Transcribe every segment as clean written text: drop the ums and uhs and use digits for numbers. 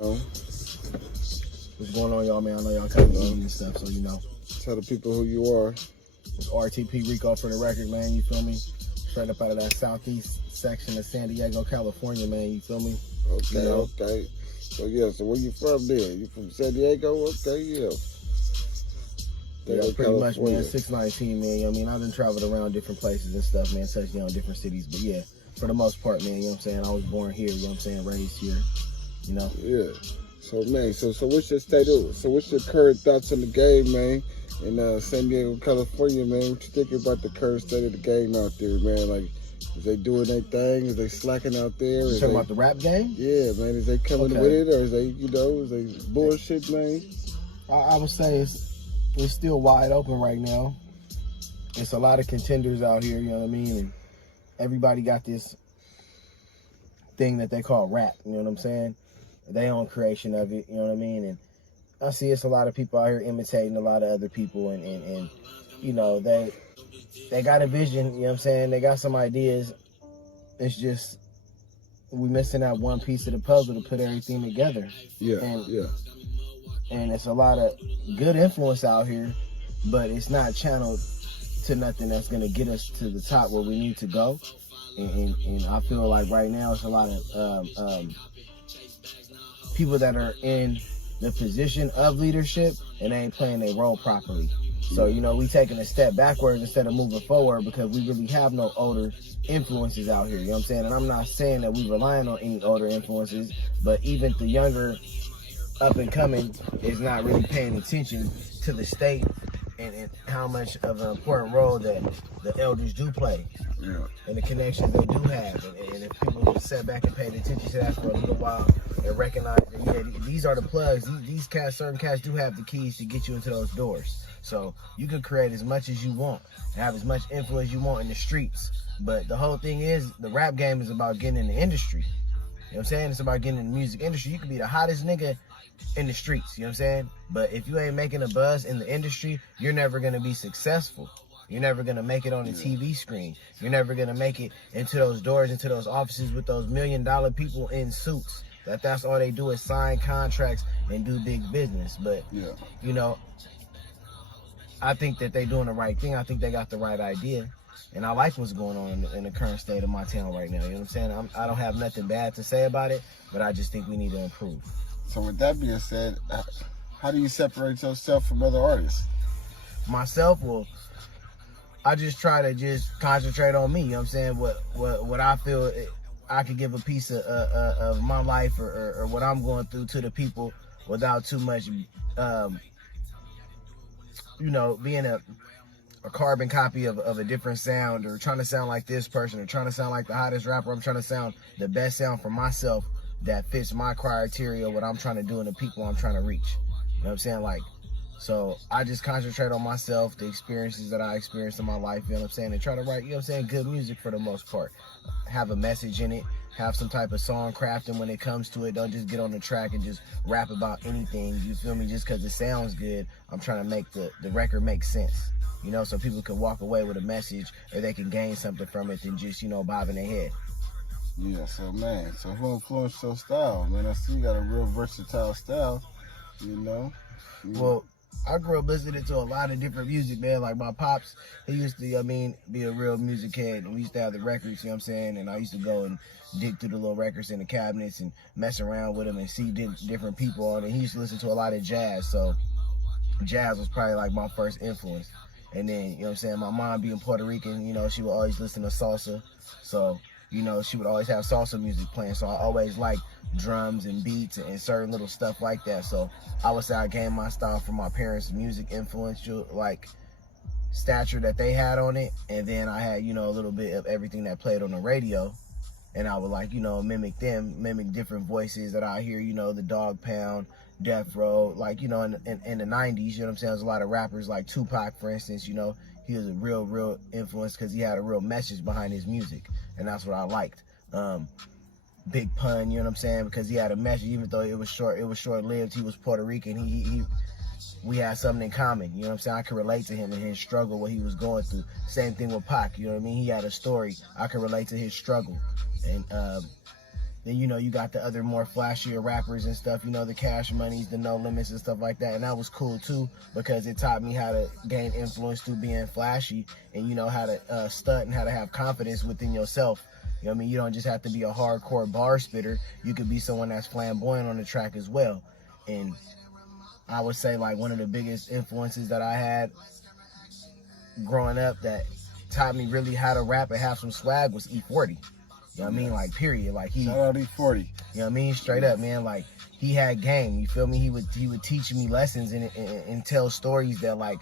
What's going on, y'all, man? I know y'all kind of eating and stuff, so you know. Tell the people who you are. It's RTP RIKO for the record, man. You feel me? Straight up out of that southeast section of San Diego, California, man. You feel me? Okay, you know? okay. So where you from then? You from San Diego? Okay, yeah. Yeah, pretty California. much, man. 619, man. You know what I mean? I've been traveled around different places and stuff, man. Touched down different cities, but yeah, for the most part, man. You know what I'm saying? I was born here. You know what I'm saying? Raised here. You know? Yeah. So man, so what's your what's your current thoughts on the game, man? In San Diego, California, man, what you thinking about the current state of the game out there, man? Like, is they doing their thing? Is they slacking out there? You talking about the rap game? Yeah, man. Is they coming with it, or is they bullshit, man? I would say it's still wide open right now. It's a lot of contenders out here, you know what I mean? And everybody got this thing that they call rap, you know what I'm saying? Their own creation of it, you know what I mean? And I see it's a lot of people out here imitating a lot of other people, and you know, they got a vision, you know what I'm saying? They got some ideas. It's just we missing out one piece of the puzzle to put everything together. Yeah, And it's a lot of good influence out here, but it's not channeled to nothing that's gonna get us to the top where we need to go. And I feel like right now it's a lot of people that are in the position of leadership and they ain't playing their role properly. So, you know, we taking a step backwards instead of moving forward because we really have no older influences out here, you know what I'm saying? And I'm not saying that we relying on any older influences, but even the younger up and coming is not really paying attention to the state and how much of an important role that the elders do play. Yeah. And the connections they do have. And if people would sat back and paid attention to that for a little while and recognize that, yeah, these are the plugs. These certain cats do have the keys to get you into those doors. So you can create as much as you want and have as much influence you want in the streets. But the whole thing is, the rap game is about getting in the industry. You know what I'm saying? It's about getting in the music industry. You could be the hottest nigga in the streets, you know what I'm saying? But if you ain't making a buzz in the industry, you're never going to be successful. You're never going to make it on the TV screen. You're never going to make it into those doors, into those offices with those $1 million people in suits. That's all they do is sign contracts and do big business. But, you know, I think that they're doing the right thing. I think they got the right idea. And I like what's going on in the current state of my town right now. You know what I'm saying? I don't have nothing bad to say about it, but I just think we need to improve. So with that being said, how do you separate yourself from other artists? Myself, well, I just try to just concentrate on me. You know what I'm saying? What I feel I could give a piece of my life or what I'm going through to the people without too much, you know, being a carbon copy of a different sound or trying to sound like this person or trying to sound like the hottest rapper. I'm trying to sound the best sound for myself that fits my criteria, what I'm trying to do and the people I'm trying to reach. You know what I'm saying? Like, so I just concentrate on myself, the experiences that I experienced in my life, you know what I'm saying, and try to write, you know what I'm saying, good music for the most part. Have a message in it, have some type of song crafting when it comes to it. Don't just get on the track and just rap about anything, you feel me, just because it sounds good. I'm trying to make the record make sense, you know, so people can walk away with a message or they can gain something from it than just, you know, bobbing their head. Yeah, so man, so who influenced your style, man? I see you got a real versatile style, you know? Well, I grew up listening to a lot of different music, man. Like my pops, he used to, be a real music head. And we used to have the records, you know what I'm saying? And I used to go and dig through the little records in the cabinets and mess around with them and see different people on it. He used to listen to a lot of jazz, so jazz was probably like my first influence. And then, you know what I'm saying, my mom being Puerto Rican, you know, she would always listen to salsa. So, you know, she would always have salsa music playing. So I always liked drums and beats and certain little stuff like that. So I would say I gained my style from my parents' music influential, like, stature that they had on it. And then I had, you know, a little bit of everything that played on the radio. And I would, like, you know, mimic different voices that I hear, you know, the Dog Pound, Death Row, like, you know, in the 90s, you know what I'm saying? There's a lot of rappers like Tupac, for instance, you know, he was a real influence because he had a real message behind his music. And that's what I liked. Big Pun, you know what I'm saying? Because he had a message, even though it was short-lived. He was Puerto Rican. We had something in common, you know what I'm saying? I could relate to him and his struggle, what he was going through. Same thing with Pac, you know what I mean? He had a story. I could relate to his struggle. And Then, you know, you got the other more flashier rappers and stuff, you know, the Cash Moneys, the No Limits and stuff like that. And that was cool too, because it taught me how to gain influence through being flashy and, you know, how to stunt and how to have confidence within yourself. You know what I mean? You don't just have to be a hardcore bar spitter. You could be someone that's flamboyant on the track as well. And I would say, like, one of the biggest influences that I had growing up that taught me really how to rap and have some swag was E40. You know what I mean? Like, period. Like, he, shout out E40. you know what I mean? Straight up, man. Like, he had game. You feel me? He would teach me lessons and tell stories that, like,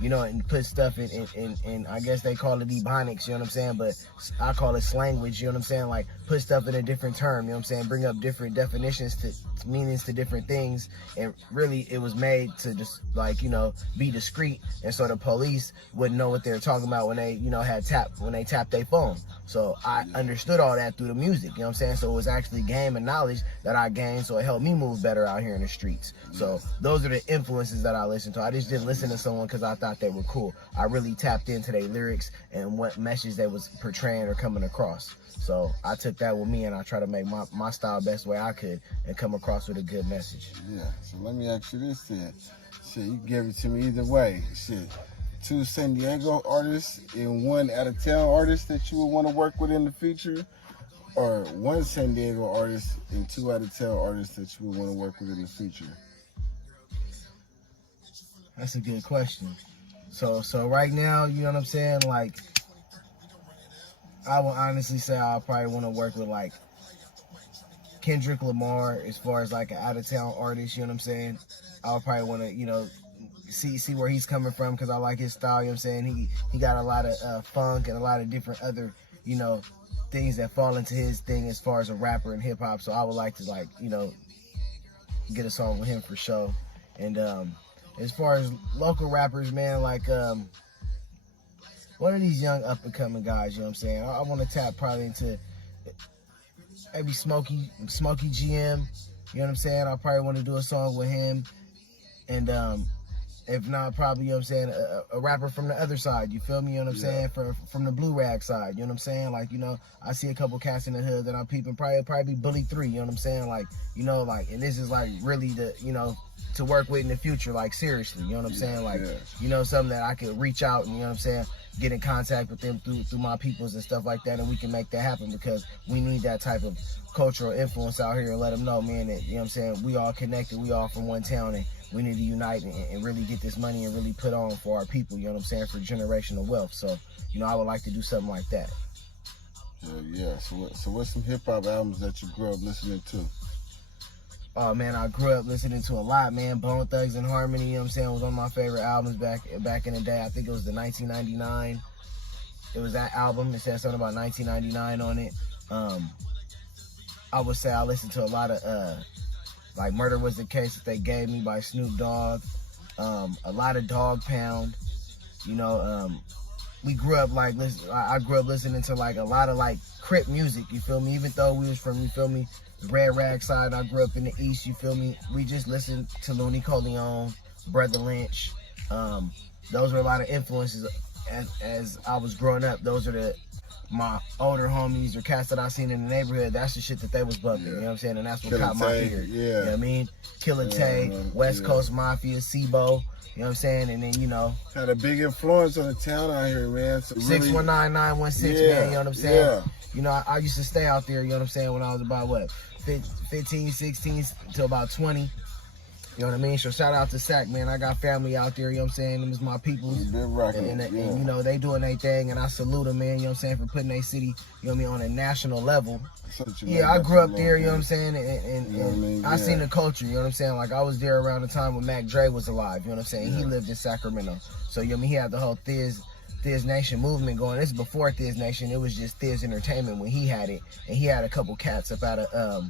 you know, and put stuff in I guess they call it ebonics, you know what I'm saying? But I call it slanguage, you know what I'm saying? Like, put stuff in a different term, you know what I'm saying? Bring up different definitions to meanings to different things. And really, it was made to just, like, you know, be discreet. And so the police wouldn't know what they were talking about when they, you know, when they tapped their phone. So I understood all that through the music, you know what I'm saying? So it was actually game and knowledge that I gained, so it helped me move better out here in the streets. So those are the influences that I listened to. I just didn't listen to someone because I thought they were cool. I really tapped into their lyrics and what message they was portraying or coming across. So I took that with me and I try to make my style best way I could and come across with a good message. Yeah, so let me ask you this then. Shit, you give it to me either way. Shit. 2 San Diego artists and 1 out-of-town artist that you would want to work with in the future, or 1 San Diego artist and 2 out-of-town artists that you would want to work with in the future? That's a good question. So right now, you know what I'm saying? Like, I would honestly say I'll probably want to work with, like, Kendrick Lamar as far as, like, an out-of-town artist, you know what I'm saying? I'll probably want to, you know, see where he's coming from, because I like his style, you know what I'm saying? He got a lot of funk and a lot of different other, you know, things that fall into his thing as far as a rapper and hip-hop. So I would like to, like, you know, get a song with him for sure. And as far as local rappers, man, like, what are these young up-and-coming guys, you know what I'm saying? I want to tap probably into maybe Smokey GM, you know what I'm saying? I probably want to do a song with him. And if not, probably, you know what I'm saying, a rapper from the other side, you feel me, you know what I'm saying, from the Blue Rag side, you know what I'm saying? Like, you know, I see a couple cats in the hood that I'm peeping, probably Bully 3, you know what I'm saying? Like, you know, like, and this is, like, really the, you know, to work with in the future, like, seriously, you know what I'm saying? Like, you know, something that I could reach out and, you know what I'm saying, get in contact with them through my peoples and stuff like that, and we can make that happen, because we need that type of cultural influence out here and let them know, man, that, you know what I'm saying, we all connected, we all from one town, and we need to unite and really get this money and really put on for our people, you know what I'm saying, for generational wealth. So, you know, I would like to do something like that. Yeah. So what's some hip-hop albums that you grew up listening to? Oh, man, I grew up listening to a lot, man. Bone Thugs and Harmony, you know what I'm saying, was one of my favorite albums back in the day. I think it was the 1999. It was that album. It said something about 1999 on it. I would say I listened to a lot of, like, Murder Was the Case That They Gave Me by Snoop Dogg. A lot of Dog Pound. You know, we grew up, like, I grew up listening to, like, a lot of, like, Crip music, you feel me? Even though we was from, you feel me, Red Rag side, I grew up in the East, you feel me? We just listened to Looney Coleon, Brother Lynch. Those were a lot of influences as I was growing up. Those are my older homies or cats that I seen in the neighborhood. That's the shit that they was bumping, you know what I'm saying? And that's what caught my ear. You know what I mean? Killer Tay, West Coast Mafia, Sibo, you know what I'm saying? And then, you know, had a big influence on the town out here, man. So 619-916, man, you know what I'm saying? You know, I used to stay out there, you know what I'm saying, when I was about, 15, 16 to about 20. You know what I mean? So shout out to Sac, man. I got family out there, you know what I'm saying? Them is my people. And, you know, they doing their thing, and I salute them, man, you know what I'm saying, for putting their city, you know what I mean, on a national level. I grew up there, you know what I'm saying, and I seen the culture, you know what I'm saying? Like, I was there around the time when Mac Dre was alive, you know what I'm saying? He lived in Sacramento. So, you know what I mean, he had the whole Thiz Nation movement going. This is before Thiz Nation. It was just Thiz Entertainment when he had it. And he had a couple cats up out of,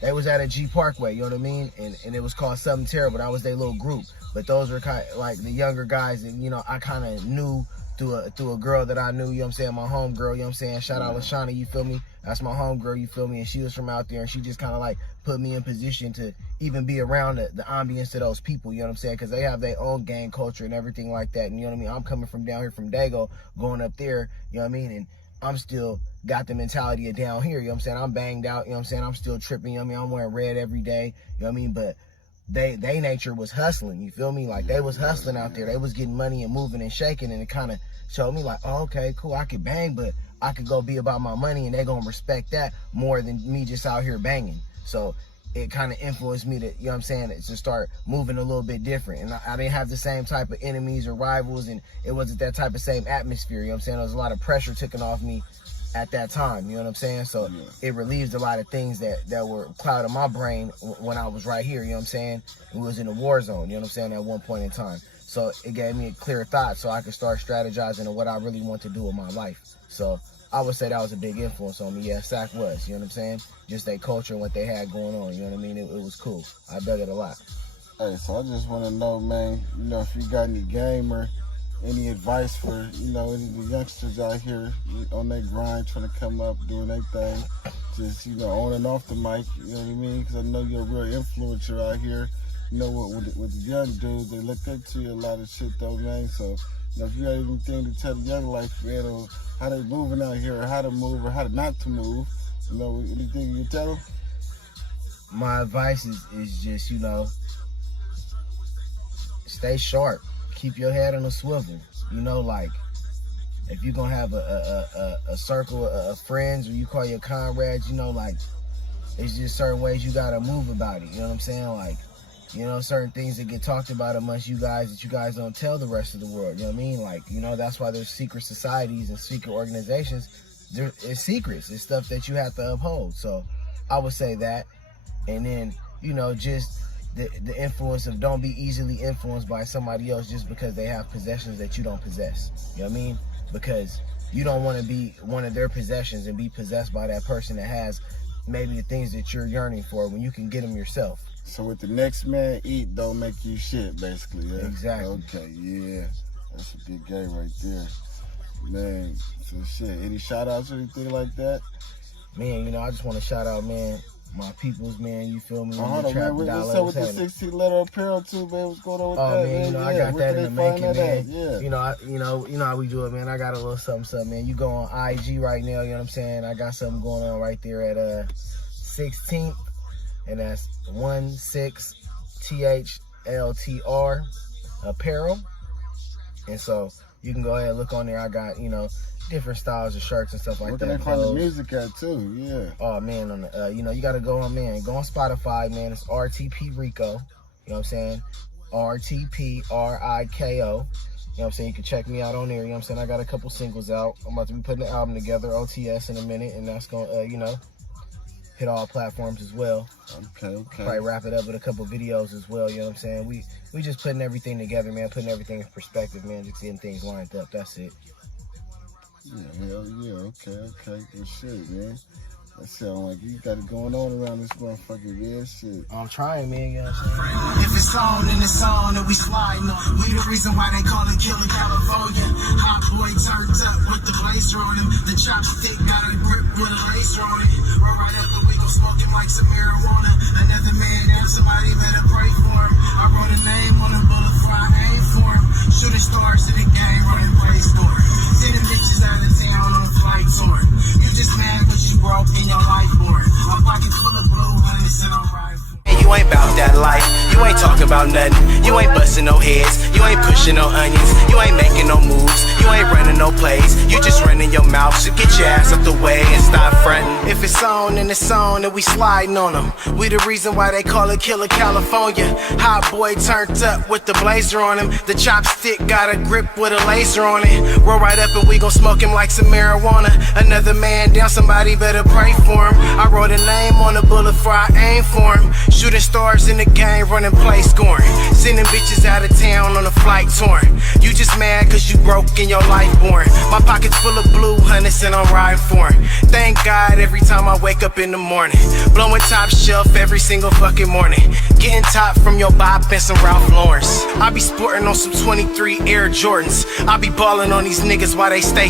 they was at a G Parkway, you know what I mean? And it was called Something Terrible. That was their little group. But those were kind of like the younger guys, and, you know, I kind of knew through a girl that I knew, you know what I'm saying, my home girl, you know what I'm saying? Shout out Lashana, you feel me? That's my home girl, you feel me? And she was from out there, and she just kind of like put me in position to even be around the ambience of those people, you know what I'm saying? Because they have their own gang culture and everything like that. And you know what I mean? I'm coming from down here from Dago, going up there, you know what I mean? And I'm still got the mentality of down here, you know what I'm saying? I'm banged out, you know what I'm saying? I'm still tripping, you know what I mean? I'm wearing red every day, you know what I mean? But they nature was hustling, you feel me? Like, they was hustling out there. They was getting money and moving and shaking, and it kind of showed me like, oh, okay, cool, I could bang, but I could go be about my money, and they gonna respect that more than me just out here banging. So it kind of influenced me to, you know what I'm saying, to start moving a little bit different. And I didn't have the same type of enemies or rivals, and it wasn't that type of same atmosphere, you know what I'm saying? There was a lot of pressure taken off me at that time, you know what I'm saying? So it relieved a lot of things that were clouding my brain when I was right here, you know what I'm saying? We was in a war zone, you know what I'm saying, at one point in time. So it gave me a clear thought so I could start strategizing on what I really want to do with my life. So I would say that was a big influence on me. Yeah, Sac was, you know what I'm saying? Just their culture and what they had going on, you know what I mean? It was cool. I dug it a lot. Hey, so I just want to know, man, you know, if you got any game or any advice for, you know, any of the youngsters out here on their grind, trying to come up, doing their thing, just, you know, on and off the mic, you know what I mean? Because I know you're a real influencer out here. You know, with the young dudes, they look up to you a lot of shit, though, man. So, you know, if you got anything to tell the young life, man, or how they moving out here, or how to move, or how to not to move, you know, anything you tell them? My advice is just, you know, stay sharp. Keep your head on a swivel. You know, like, if you're going to have a circle of friends, or you call your comrades, you know, like, it's just certain ways you got to move about it. You know what I'm saying? Like, you know, certain things that get talked about amongst you guys that you guys don't tell the rest of the world. You know what I mean? Like, you know, that's why there's secret societies and secret organizations. It's secrets. It's stuff that you have to uphold. So I would say that. And then, you know, just the influence of don't be easily influenced by somebody else just because they have possessions that you don't possess. You know what I mean? Because you don't want to be one of their possessions and be possessed by that person that has maybe the things that you're yearning for when you can get them yourself. So what the next man eat don't make you shit, basically. Yeah? Exactly. Okay, yeah. That's a big game right there. Man, so shit, any shout outs or anything like that? Man, you know, I just want to shout out, man, my peoples, man, you feel me? Hold on, man, what's up with the 16 letter apparel too, man? What's going on with that, man? You know, I got that in the making, man. Yeah. You know how we do it, man. I got a little something, man. You go on IG right now, you know what I'm saying? I got something going on right there at 16th, and that's 16THLTR apparel. And so you can go ahead and look on there. I got, you know, different styles of shirts and stuff like that. Where can they find the music at too? Yeah. Oh man, on the, you know, you gotta go on, man. Go on Spotify, man. It's RTP RIKO. You know what I'm saying? RTP RIKO. You know what I'm saying? You can check me out on there. You know what I'm saying? I got a couple singles out. I'm about to be putting the album together, OTS, in a minute, and that's gonna, you know, hit all platforms as well. Okay. Probably wrap it up with a couple videos as well. You know what I'm saying? We just putting everything together, man. Putting everything in perspective, man. Just getting things lined up. That's it. Yeah, hell yeah, okay, good shit, man. That sound like you got it going on around this motherfucker, man, shit. I'm trying, man, you know what I'm saying? If it's on, then it's on, and we sliding on. We the reason why they call it Killer California. Hot boy turned up with the blaze on him. The chopstick got a grip with a lace on it. Roll right up and we gon' smoke him like some marijuana. Another man down, somebody better pray for him. I wrote a name on the bullet before I aim for him. Shooting stars in the game, running plays for him. Sending bitches out of town on a flight tour. You just mad cause you broke in your life board. My pockets full of blue honey, and I'm riding. You ain't bout that life, you ain't talking about nothing. You ain't busting no heads, you ain't pushing no onions. You ain't making no moves, you ain't running no plays. You just running your mouth, so get your ass up the way and stop fronting. If it's on, then it's on, and we sliding on them. We the reason why they call it Killer California. Hot boy turned up with the blazer on him. The chopstick got a grip with a laser on it. Roll right up and we gon' smoke him like some marijuana. Another man down, somebody better pray for him. I wrote a name on the bullet before I aim for him. Shooting stars in the game, running play scoring. Sending bitches out of town on a flight touring. You just mad cause you broke in your life boring. My pockets full of blue hundreds and I'm riding for it. Thank God every time I wake up in the morning. Blowing top shelf every single fucking morning. Getting top from your Bob and some Ralph Lauren's. I be sporting on some 23 Air Jordans. I be balling on these niggas while they stay